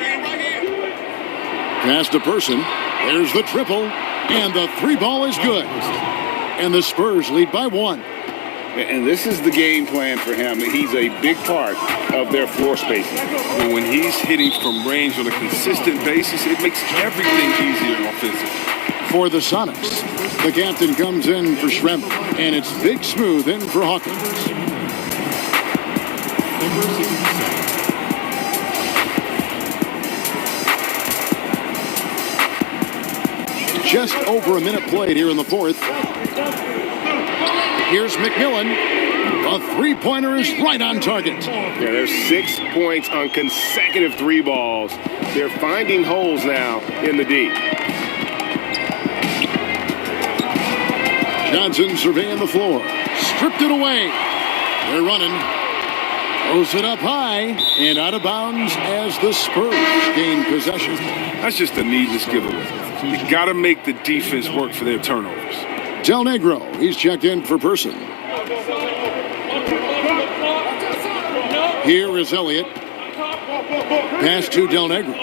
Pass to Person. There's the triple. And the 3 ball is good. And the Spurs lead by 1. And this is the game plan for him. He's a big part of their floor spacing. And when he's hitting from range on a consistent basis, it makes everything easier offensively. For the Sonics, the captain comes in for Schrempf, and it's Big Smooth in for Hawkins. Just over a minute played here in the fourth. Here's McMillan. A 3-pointer is right on target. Yeah, there's 6 points on consecutive 3 balls. They're finding holes now in the D. Johnson surveying the floor. Stripped it away. They're running. Throws it up high and out of bounds as the Spurs gain possession. That's just a needless giveaway. You got to make the defense work for their turnovers. Del Negro, he's checked in for Person. Here is Elliott. Pass to Del Negro.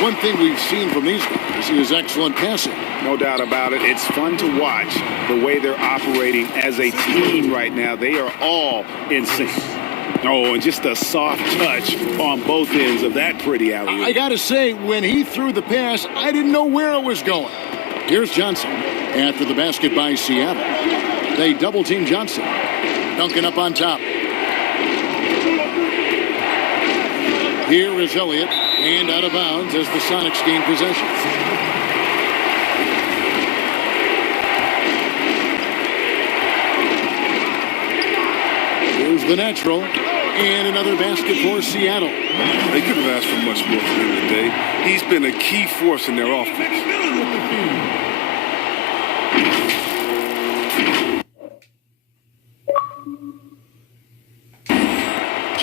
One thing we've seen from these guys is excellent passing. No doubt about it. It's fun to watch the way they're operating as a team right now. They are all in sync. Oh, and just a soft touch on both ends of that pretty alley. I got to say, when he threw the pass, I didn't know where it was going. Here's Johnson after the basket by Seattle. They double-team Johnson. Duncan up on top. Here is Elliott, and out of bounds as the Sonics gain possession. Here's the natural, and another basket for Seattle. They couldn't have asked for much more from him today. He's been a key force in their offense.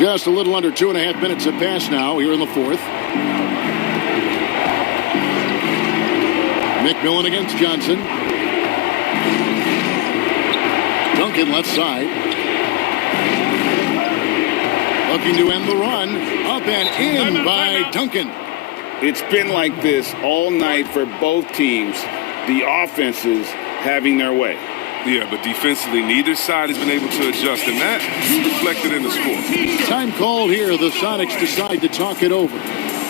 Just a little under 2.5 minutes have passed now here in the fourth. McMillan against Johnson. Duncan left side. Looking to end the run. Up and in by Duncan. It's been like this all night for both teams. The offenses having their way. Yeah, but defensively, neither side has been able to adjust, and that reflected in the score. Time called here. The Sonics decide to talk it over.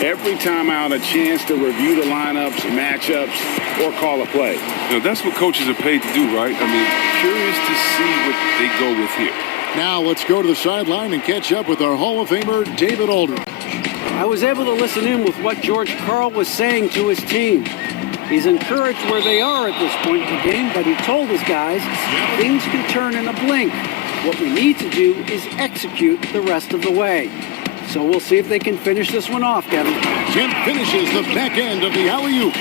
Every time out, a chance to review the lineups, matchups, or call a play. You know, that's what coaches are paid to do, right? I mean, curious to see what they go with here. Now let's go to the sideline and catch up with our Hall of Famer, David Aldridge. I was able to listen in with what George Karl was saying to his team. He's encouraged where they are at this point in the game, but he told his guys things can turn in a blink. What we need to do is execute the rest of the way. So we'll see if they can finish this one off, Kevin. Kemp finishes the back end of the alley-oop.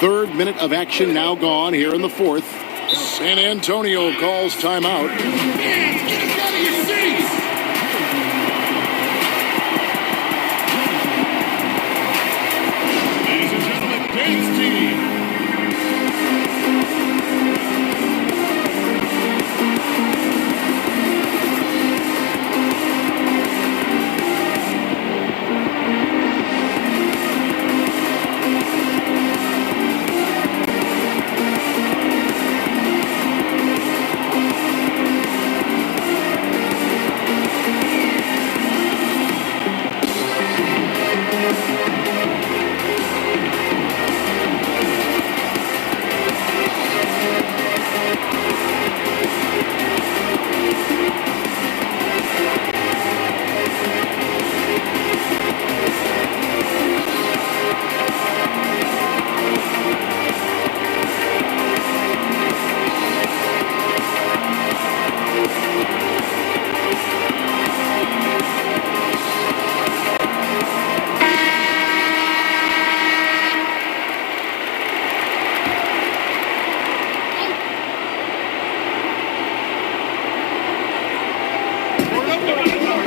Third minute of action now gone here in the fourth. San Antonio calls timeout. Ladies and gentlemen, dance team.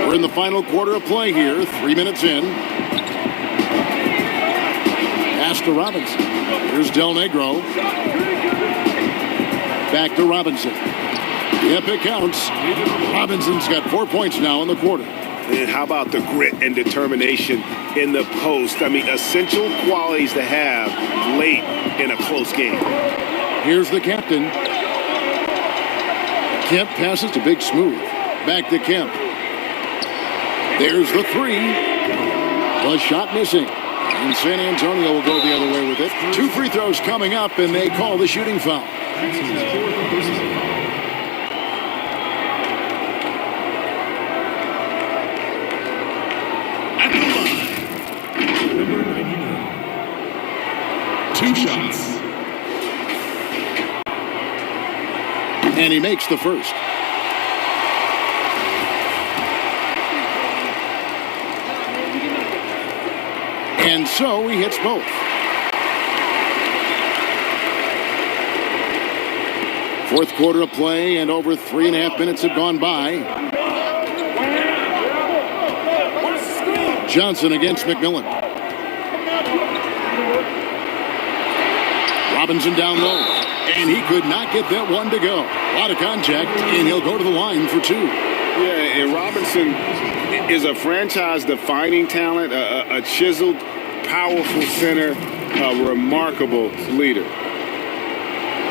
We're in the final quarter of play here, 3 minutes in. Pass to Robinson. Here's Del Negro. Back to Robinson. Yep, it counts. Robinson's got 4 points now in the quarter. And how about the grit and determination in the post? I mean, essential qualities to have late in a close game. Here's the captain. Kemp passes to Big Smooth. Back to Kemp. There's the three. The shot missing. And San Antonio will go the other way with it. 2 free throws coming up, and they call the shooting foul. At the line, number 99. 2 shots. And he makes the first. And so he hits both. Fourth quarter of play, and over 3.5 minutes have gone by. Johnson against McMillan. Robinson down low. And he could not get that one to go. A lot of contact, and he'll go to the line for 2. Yeah, and Robinson is a franchise-defining talent, a chiseled, powerful center, a remarkable leader.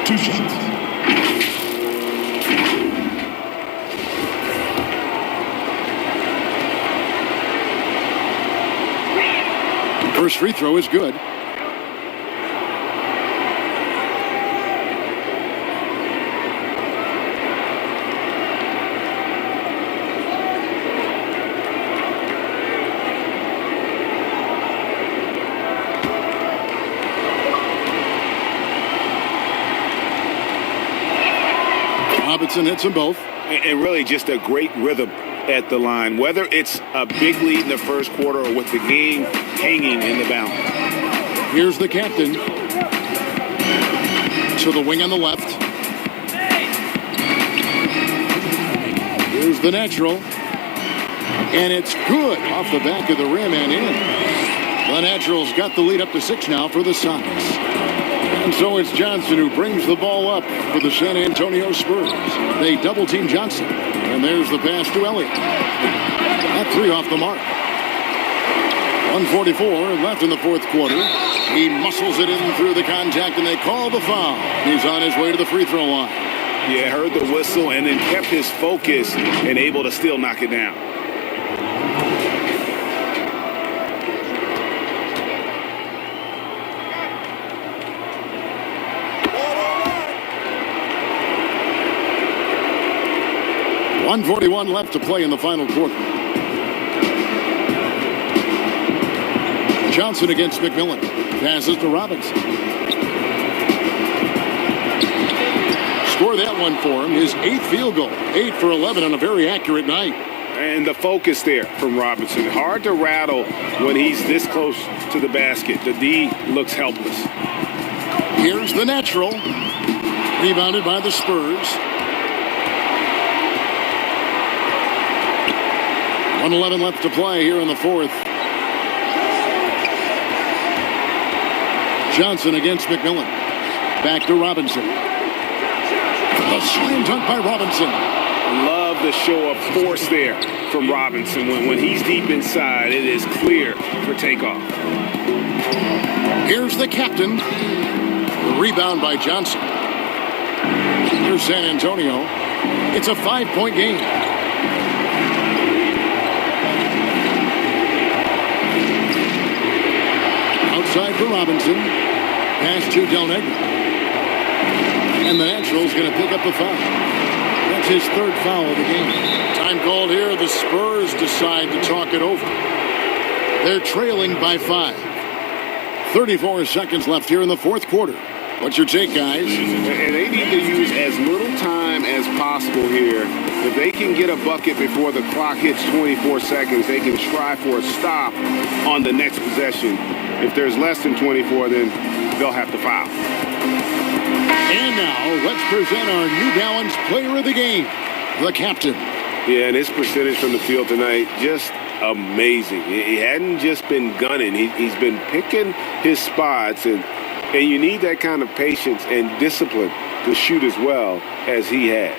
2 shots. First free throw is good. Robinson hits them both. And really just a great rhythm at the line, whether it's a big lead in the first quarter or with the game hanging in the balance. Here's the captain. To the wing on the left. Here's the natural. And it's good off the back of the rim and in. The natural's got the lead up to 6 now for the Sonics. And so it's Johnson who brings the ball up for the San Antonio Spurs. They double-team Johnson. And there's the pass to Elliott. That 3 off the mark. 1:44 left in the fourth quarter. He muscles it in through the contact, and they call the foul. He's on his way to the free throw line. Yeah, heard the whistle and then kept his focus and able to still knock it down. .141 left to play in the final quarter. Johnson against McMillan. Passes to Robinson. Score that one for him. His 8th field goal. 8 for 11 on a very accurate night. And the focus there from Robinson. Hard to rattle when he's this close to the basket. The D looks helpless. Here's the natural. Rebounded by the Spurs. 1:11 left to play here in the fourth. Johnson against McMillan. Back to Robinson. A slam dunk by Robinson. Love the show of force there from Robinson. When he's deep inside, it is clear for takeoff. Here's the captain. The rebound by Johnson. Here's San Antonio. It's a 5-point game. Outside for Robinson. Pass to Del Negro. And the Natural's going to pick up the foul. That's his 3rd foul of the game. Time called here. The Spurs decide to talk it over. They're trailing by 5. 34 seconds left here in the fourth quarter. What's your take, guys? And they need to use as little time as possible here. If they can get a bucket before the clock hits 24 seconds, they can try for a stop on the next possession. If there's less than 24, then they'll have to foul. And now, let's present our New Balance player of the game, the captain. Yeah, and his percentage from the field tonight, just amazing. He hadn't just been gunning. He's been picking his spots, and you need that kind of patience and discipline to shoot as well as he had.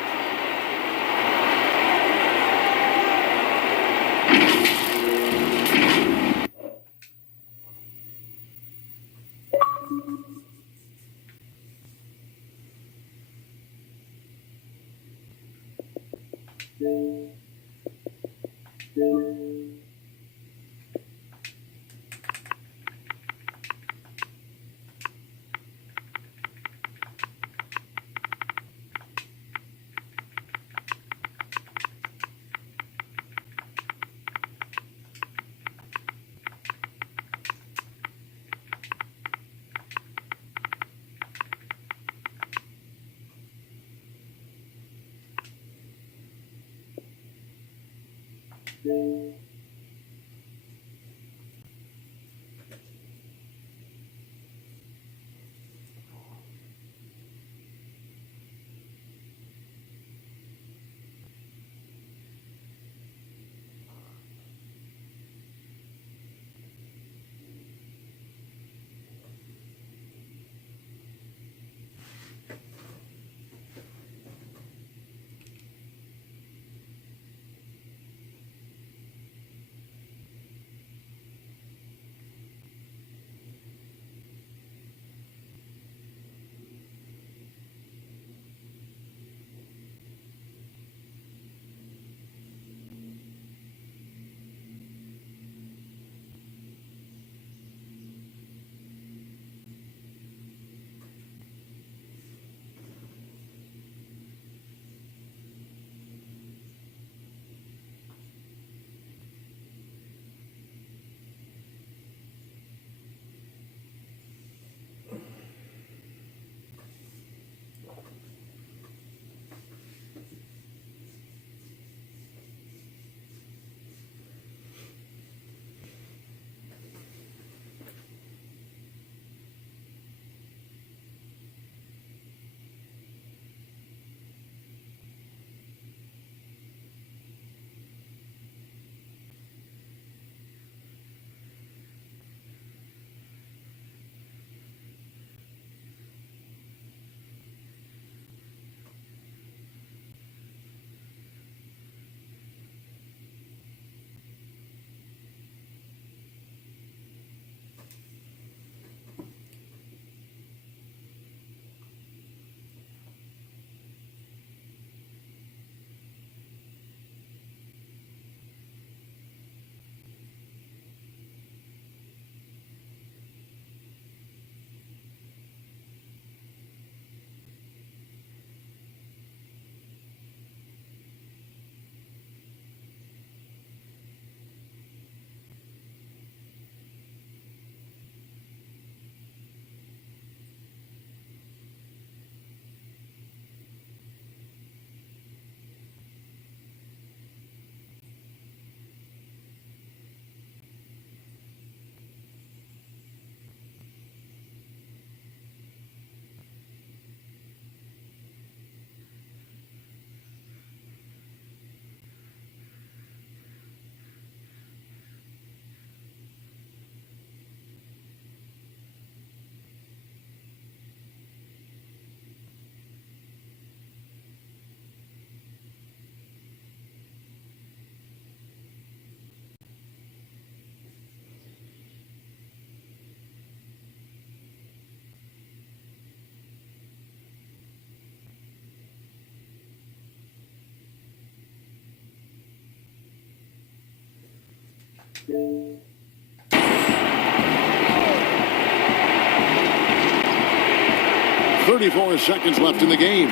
.34 seconds left in the game.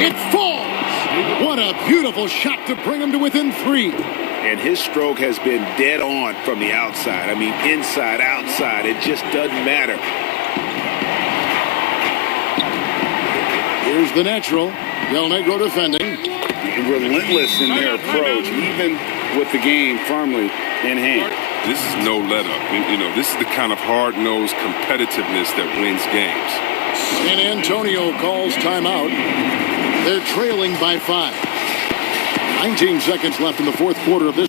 It falls. What a beautiful shot to bring him to within 3. And his stroke has been dead on from the outside. I mean, inside, outside, it just doesn't matter. Here's the natural. Del Negro defending. Relentless in their approach, even with the game firmly in hand. This is no let-up. You know, this is the kind of hard-nosed competitiveness that wins games. San Antonio calls timeout. They're trailing by 5. 19 seconds left in the fourth quarter of this.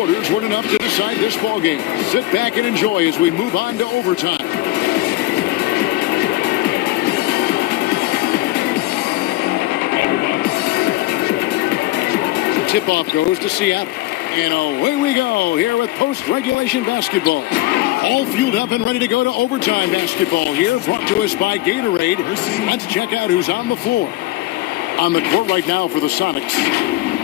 quarters weren't enough to decide this ball game. Sit back and enjoy as we move on to overtime. Tip-off goes to Seattle. And away we go here with post-regulation basketball. All fueled up and ready to go to overtime basketball here, brought to us by Gatorade. Let's check out who's on the floor. On the court right now for the Sonics,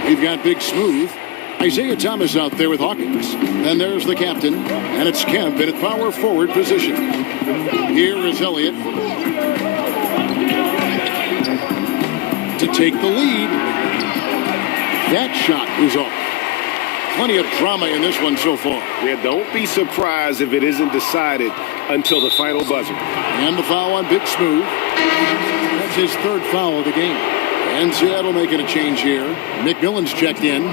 we've got Big Smooth. Isaiah Thomas out there with Hawkins. Then there's the captain, and it's Kemp in a power forward position. Here is Elliott to take the lead. That shot is off. Plenty of drama in this one so far. Yeah, don't be surprised if it isn't decided until the final buzzer. And the foul on Big Smooth. That's his third foul of the game. And Seattle making a change here. McMillan's checked in.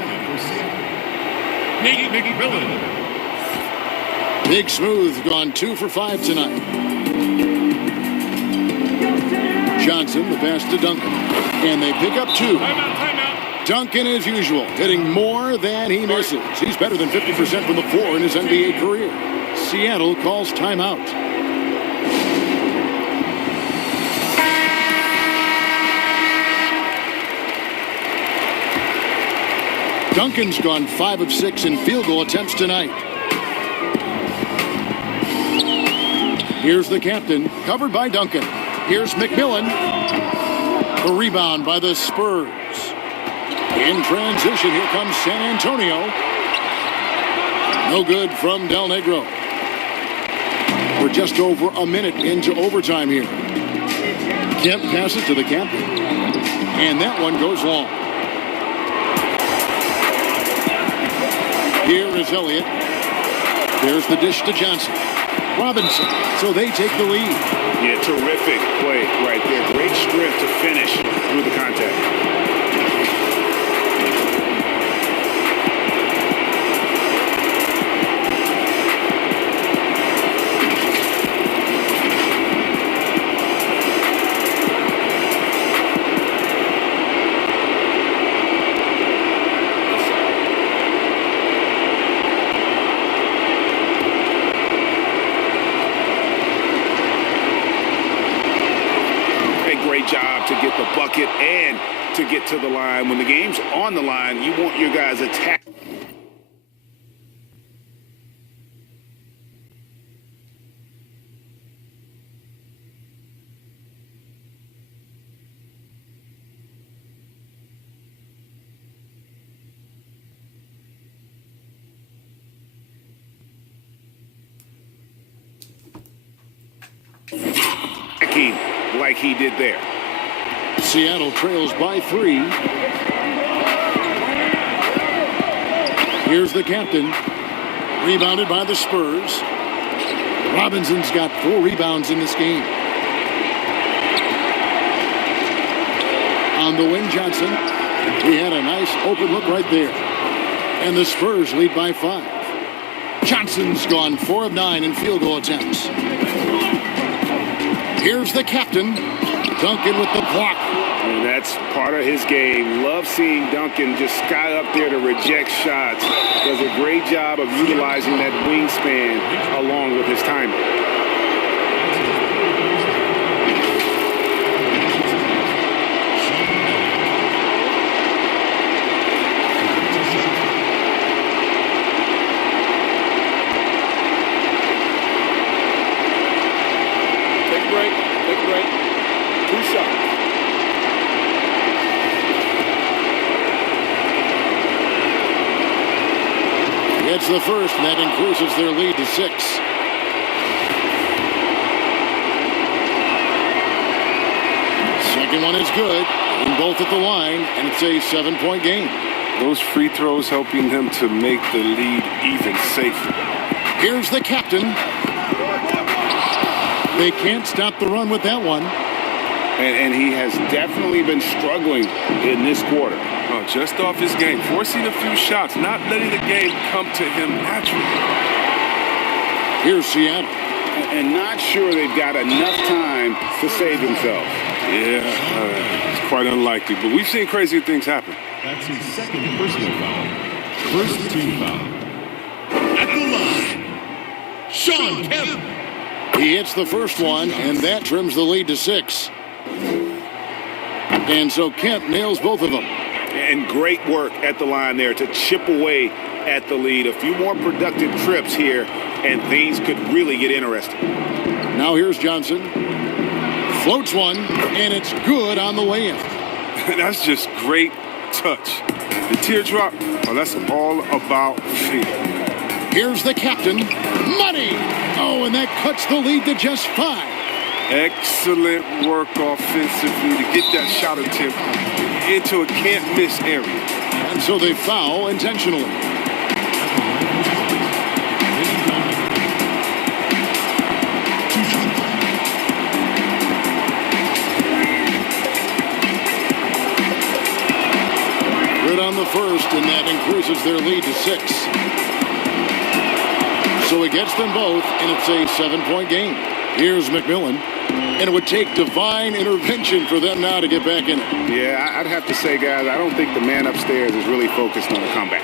McMillan. Big Smooth gone 2 for 5 tonight. Johnson, the pass to Duncan. And they pick up 2. Duncan, as usual, hitting more than he misses. He's better than 50% from the floor in his NBA career. Seattle calls timeout. Duncan's gone 5 of 6 in field goal attempts tonight. Here's the captain, covered by Duncan. Here's McMillan. The rebound by the Spurs. In transition, here comes San Antonio. No good from Del Negro. We're just over a minute into overtime here. Kemp passes to the captain. And that one goes long. Here is Elliott. There's the dish to Johnson. Robinson. So they take the lead. Yeah, terrific play right there. Great strength to finish through the contact. Job to get the bucket and to get to the line. When the game's on the line, you want your guys attack. Like he did there. Seattle trails by 3. Here's the captain. Rebounded by the Spurs. Robinson's got 4 rebounds in this game. On the wing, Johnson. He had a nice open look right there. And the Spurs lead by 5. Johnson's gone 4 of 9 in field goal attempts. Here's the captain, Duncan with the block. And that's part of his game. Love seeing Duncan just sky up there to reject shots. Does a great job of utilizing that wingspan along with his timing. It's the first, and that increases their lead to 6. Second one is good, and both at the line, and it's a 7-point game. Those free throws helping them to make the lead even safer. Here's the captain. They can't stop the run with that one. And he has definitely been struggling in this quarter. Oh, just off his game, forcing a few shots, not letting the game come to him naturally. Here's Seattle. And not sure they've got enough time to save themselves. Yeah, it's quite unlikely, but we've seen crazier things happen. That's his second personal foul. First team foul. Sean Kemp. He hits the first one, and that trims the lead to 6. And so Kemp nails both of them. And great work at the line there to chip away at the lead. A few more productive trips here, and things could really get interesting. Now here's Johnson. Floats one, and it's good on the way in. That's just great touch. The teardrop, well, that's all about feel. Here's the captain, Money. Oh, and that cuts the lead to just 5. Excellent work offensively to get that shot attempt into a can't-miss area. And so they foul intentionally. Good on the first, and that increases their lead to 6. So he gets them both, and it's a 7-point game. Here's McMillan, and it would take divine intervention for them now to get back in it. Yeah, I'd have to say, guys, I don't think the man upstairs is really focused on a comeback.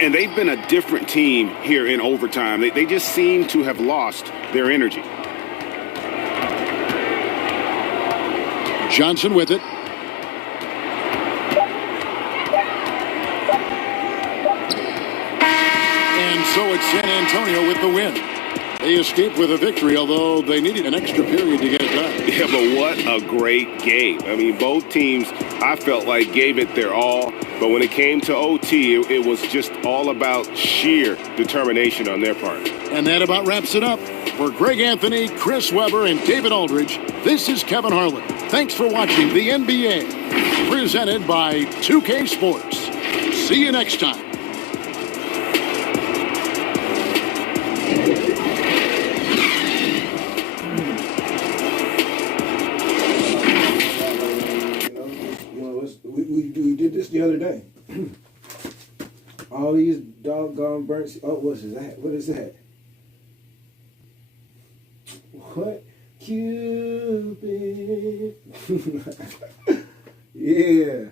And they've been a different team here in overtime. They just seem to have lost their energy. Johnson with it. And so it's San Antonio with the win. They escaped with a victory, although they needed an extra period to get it done. Yeah, but what a great game. I mean, both teams, I felt like, gave it their all. But when it came to OT, it was just all about sheer determination on their part. And that about wraps it up. For Greg Anthony, Chris Webber, and David Aldridge, this is Kevin Harlan. Thanks for watching the NBA, presented by 2K Sports. See you next time. We did this the other day. All these doggone burnt. Oh, what is that? What is that? What? Cupid. Yeah.